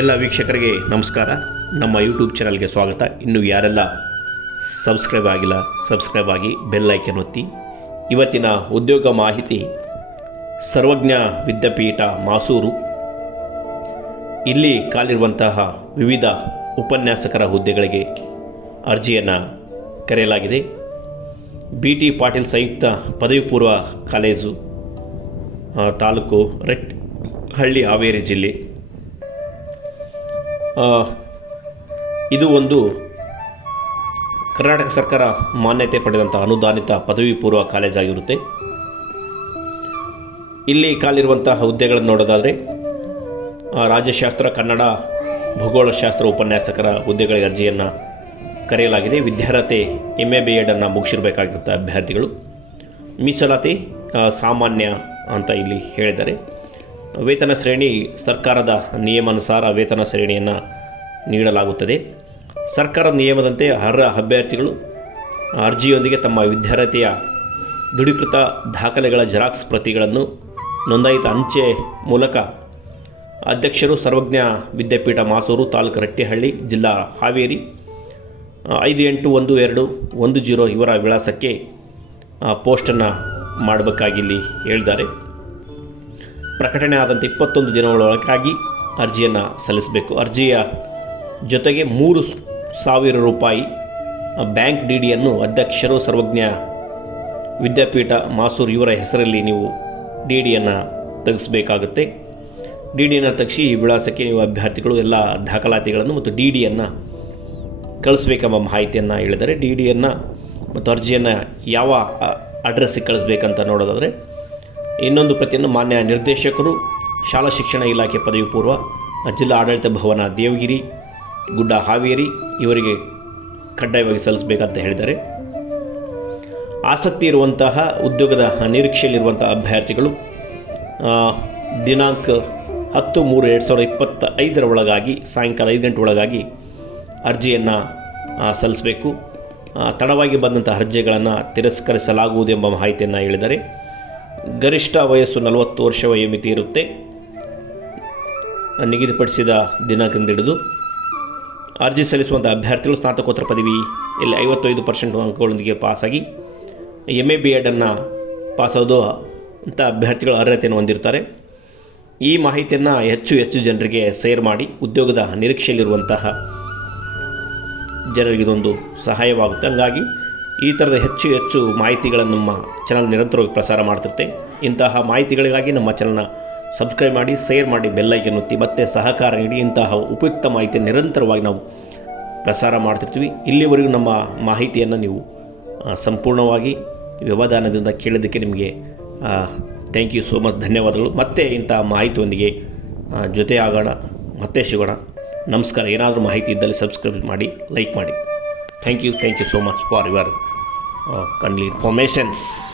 ಎಲ್ಲ ವೀಕ್ಷಕರಿಗೆ ನಮಸ್ಕಾರ. ನಮ್ಮ ಯೂಟ್ಯೂಬ್ ಚಾನಲ್ಗೆ ಸ್ವಾಗತ. ಇನ್ನು ಯಾರೆಲ್ಲ ಸಬ್ಸ್ಕ್ರೈಬ್ ಆಗಿಲ್ಲ ಸಬ್ಸ್ಕ್ರೈಬ್ ಆಗಿ ಬೆಲ್ ಐಕನ್ ಒತ್ತಿ. ಇವತ್ತಿನ ಉದ್ಯೋಗ ಮಾಹಿತಿ, ಸರ್ವಜ್ಞ ವಿದ್ಯಾಪೀಠ ಮಾಸೂರು. ಇಲ್ಲಿ ಕಾಲಿರುವಂತಹ ವಿವಿಧ ಉಪನ್ಯಾಸಕರ ಹುದ್ದೆಗಳಿಗೆ ಅರ್ಜಿಯನ್ನು ಕರೆಯಲಾಗಿದೆ. ಬಿ ಟಿ ಪಾಟೀಲ್ ಸಂಯುಕ್ತ ಪದವಿ ಪೂರ್ವ ಕಾಲೇಜು ತಾಲೂಕು ರೆಟ್ ಹಳ್ಳಿ ಹಾವೇರಿ ಜಿಲ್ಲೆ. ಇದು ಒಂದು ಕರ್ನಾಟಕ ಸರ್ಕಾರ ಮಾನ್ಯತೆ ಪಡೆದಂಥ ಅನುದಾನಿತ ಪದವಿ ಪೂರ್ವ ಕಾಲೇಜಾಗಿರುತ್ತೆ ಇಲ್ಲಿ ಕಾಲಿರುವಂತಹ ಹುದ್ದೆಗಳನ್ನು ನೋಡೋದಾದರೆ ರಾಜ್ಯಶಾಸ್ತ್ರ, ಕನ್ನಡ, ಭೂಗೋಳಶಾಸ್ತ್ರ ಉಪನ್ಯಾಸಕರ ಹುದ್ದೆಗಳಿಗೆ ಅರ್ಜಿಯನ್ನು ಕರೆಯಲಾಗಿದೆ. ವಿದ್ಯಾರ್ಹತೆ ಎಂ ಎ ಬಿ ಎಡನ್ನು ಮುಗಿಸಿರಬೇಕಾಗಿರುತ್ತೆ ಅಭ್ಯರ್ಥಿಗಳು. ಮೀಸಲಾತಿ ಸಾಮಾನ್ಯ ಅಂತ ಇಲ್ಲಿ ಹೇಳಿದ್ದಾರೆ. ವೇತನ ಶ್ರೇಣಿ ಸರ್ಕಾರದ ನಿಯಮಾನುಸಾರ ವೇತನ ಶ್ರೇಣಿಯನ್ನು ನೀಡಲಾಗುತ್ತದೆ. ಸರ್ಕಾರದ ನಿಯಮದಂತೆ ಅರ್ಹ ಅಭ್ಯರ್ಥಿಗಳು ಅರ್ಜಿಯೊಂದಿಗೆ ತಮ್ಮ ವಿದ್ಯಾರ್ಥಿಯ ದೃಢೀಕೃತ ದಾಖಲೆಗಳ ಜೆರಾಕ್ಸ್ ಪ್ರತಿಗಳನ್ನು ನೋಂದಾಯಿತ ಅಂಚೆ ಮೂಲಕ ಅಧ್ಯಕ್ಷರು ಸರ್ವಜ್ಞ ವಿದ್ಯಾಪೀಠ ಮಾಸೂರು ತಾಲೂಕು ರಟ್ಟಿಹಳ್ಳಿ ಜಿಲ್ಲಾ ಹಾವೇರಿ ಐದು ಎಂಟು ಒಂದು ಎರಡು ಒಂದು ಜೀರೋ ಇವರ ವಿಳಾಸಕ್ಕೆ ಪೋಸ್ಟನ್ನು ಮಾಡಬೇಕಾಗಿ ಇಲ್ಲಿ ಹೇಳಿದ್ದಾರೆ. ಪ್ರಕಟಣೆ ಆದಂಥ ಇಪ್ಪತ್ತೊಂದು ದಿನಗಳೊಳಗಾಗಿ ಅರ್ಜಿಯನ್ನು ಸಲ್ಲಿಸಬೇಕು. ಅರ್ಜಿಯ ಜೊತೆಗೆ ಮೂರು ಸಾವಿರ ರೂಪಾಯಿ ಬ್ಯಾಂಕ್ ಡಿ ಡಿಯನ್ನು ಅಧ್ಯಕ್ಷರು, ಸರ್ವಜ್ಞ ವಿದ್ಯಾಪೀಠ ಮಾಸೂರು ಇವರ ಹೆಸರಲ್ಲಿ ನೀವು ಡಿ ಡಿಯನ್ನು ತೆಗೆಸಬೇಕಾಗುತ್ತೆ. ಡಿ ಡಿಯನ್ನು ತೆಗೆಸಿ ವಿಳಾಸಕ್ಕೆ ನೀವು ಅಭ್ಯರ್ಥಿಗಳು ಎಲ್ಲ ದಾಖಲಾತಿಗಳನ್ನು ಮತ್ತು ಡಿ ಡಿಯನ್ನು ಕಳಿಸ್ಬೇಕೆಂಬ ಮಾಹಿತಿಯನ್ನು ಹೇಳಿದರೆ ಡಿ ಡಿಯನ್ನು ಮತ್ತು ಅರ್ಜಿಯನ್ನು ಯಾವ ಅಡ್ರೆಸ್ಸಿಗೆ ಕಳಿಸ್ಬೇಕಂತ ನೋಡೋದಾದರೆ ಇನ್ನೊಂದು ಪ್ರತಿಯನ್ನು ಮಾನ್ಯ ನಿರ್ದೇಶಕರು, ಶಾಲಾ ಶಿಕ್ಷಣ ಇಲಾಖೆ ಪದವಿ ಪೂರ್ವ ಜಿಲ್ಲಾ ಆಡಳಿತ ಭವನ ದೇವಗಿರಿ, ಗುಡ್ಡ ಹಾವೇರಿ ಇವರಿಗೆ ಕಡ್ಡಾಯವಾಗಿ ಸಲ್ಲಿಸಬೇಕಂತ ಹೇಳಿದ್ದಾರೆ. ಆಸಕ್ತಿ ಇರುವಂತಹ, ಉದ್ಯೋಗದ ನಿರೀಕ್ಷೆಯಲ್ಲಿರುವಂಥ ಅಭ್ಯರ್ಥಿಗಳು ದಿನಾಂಕ ಹತ್ತು ಮೂರು ಎರಡು ಸಾವಿರದ ಇಪ್ಪತ್ತ ಐದರ ಒಳಗಾಗಿ, ಸಾಯಂಕಾಲ ಐದು ಗಂಟೆ ಒಳಗಾಗಿ ಅರ್ಜಿಯನ್ನು ಸಲ್ಲಿಸಬೇಕು. ತಡವಾಗಿ ಬಂದಂಥ ಅರ್ಜಿಗಳನ್ನು ತಿರಸ್ಕರಿಸಲಾಗುವುದು ಎಂಬ ಮಾಹಿತಿಯನ್ನು ಹೇಳಿದ್ದಾರೆ. ಗರಿಷ್ಠ ವಯಸ್ಸು ನಲವತ್ತು ವರ್ಷ ವಯೋಮಿತಿ ಇರುತ್ತೆ ನಿಗದಿಪಡಿಸಿದ ದಿನಾಂಕದಿಂದ ಹಿಡಿದು ಅರ್ಜಿ ಸಲ್ಲಿಸುವಂಥ ಅಭ್ಯರ್ಥಿಗಳು ಸ್ನಾತಕೋತ್ತರ ಪದವಿ ಇಲ್ಲಿ ಐವತ್ತೈದು ಪರ್ಸೆಂಟ್ ಅಂಕಗಳೊಂದಿಗೆ ಪಾಸಾಗಿ ಎಂ ಎ ಬಿ ಎಡನ್ನು ಪಾಸೋದು ಅಂತ ಅಭ್ಯರ್ಥಿಗಳು ಅರ್ಹತೆಯನ್ನು ಹೊಂದಿರ್ತಾರೆ. ಈ ಮಾಹಿತಿಯನ್ನು ಹೆಚ್ಚು ಹೆಚ್ಚು ಜನರಿಗೆ ಶೇರ್ ಮಾಡಿ ಉದ್ಯೋಗದ ನಿರೀಕ್ಷೆಯಲ್ಲಿರುವಂತಹ ಜನರಿಗೆ ಇದೊಂದು ಸಹಾಯವಾಗುತ್ತೆ. ಹಂಗಾಗಿ ಈ ಥರದ ಹೆಚ್ಚು ಹೆಚ್ಚು ಮಾಹಿತಿಗಳನ್ನು ನಮ್ಮ ಚಾನಲ್ ನಿರಂತರವಾಗಿ ಪ್ರಸಾರ ಮಾಡ್ತಿರ್ತೆ ಇಂತಹ ಮಾಹಿತಿಗಳಿಗಾಗಿ ನಮ್ಮ ಚಾನಲ್ನ ಸಬ್ಸ್ಕ್ರೈಬ್ ಮಾಡಿ, ಶೇರ್ ಮಾಡಿ ಬೆಲ್ಲೈಕನ್ ಒತ್ತಿ, ಮತ್ತು ಸಹಕಾರ ನೀಡಿ. ಇಂತಹ ಉಪಯುಕ್ತ ಮಾಹಿತಿ ನಿರಂತರವಾಗಿ ನಾವು ಪ್ರಸಾರ ಮಾಡ್ತಿರ್ತೀವಿ. ಇಲ್ಲಿವರೆಗೂ ನಮ್ಮ ಮಾಹಿತಿಯನ್ನು ನೀವು ಸಂಪೂರ್ಣವಾಗಿ ವ್ಯವಧಾನದಿಂದ ಕೇಳಿದ್ದಕ್ಕೆ ನಿಮಗೆ ಥ್ಯಾಂಕ್ ಯು ಸೋ ಮಚ್ ಧನ್ಯವಾದಗಳು. ಮತ್ತೆ ಇಂತಹ ಮಾಹಿತಿಯೊಂದಿಗೆ ಜೊತೆ ಆಗೋಣ ಮತ್ತೆ ಸಿಗೋಣ. ನಮಸ್ಕಾರ. ಏನಾದರೂ ಮಾಹಿತಿ ಇದ್ದಲ್ಲಿ ಸಬ್ಸ್ಕ್ರೈಬ್ ಮಾಡಿ, ಲೈಕ್ ಮಾಡಿ. Thank you thank you so much for your uh, Kanlit formations.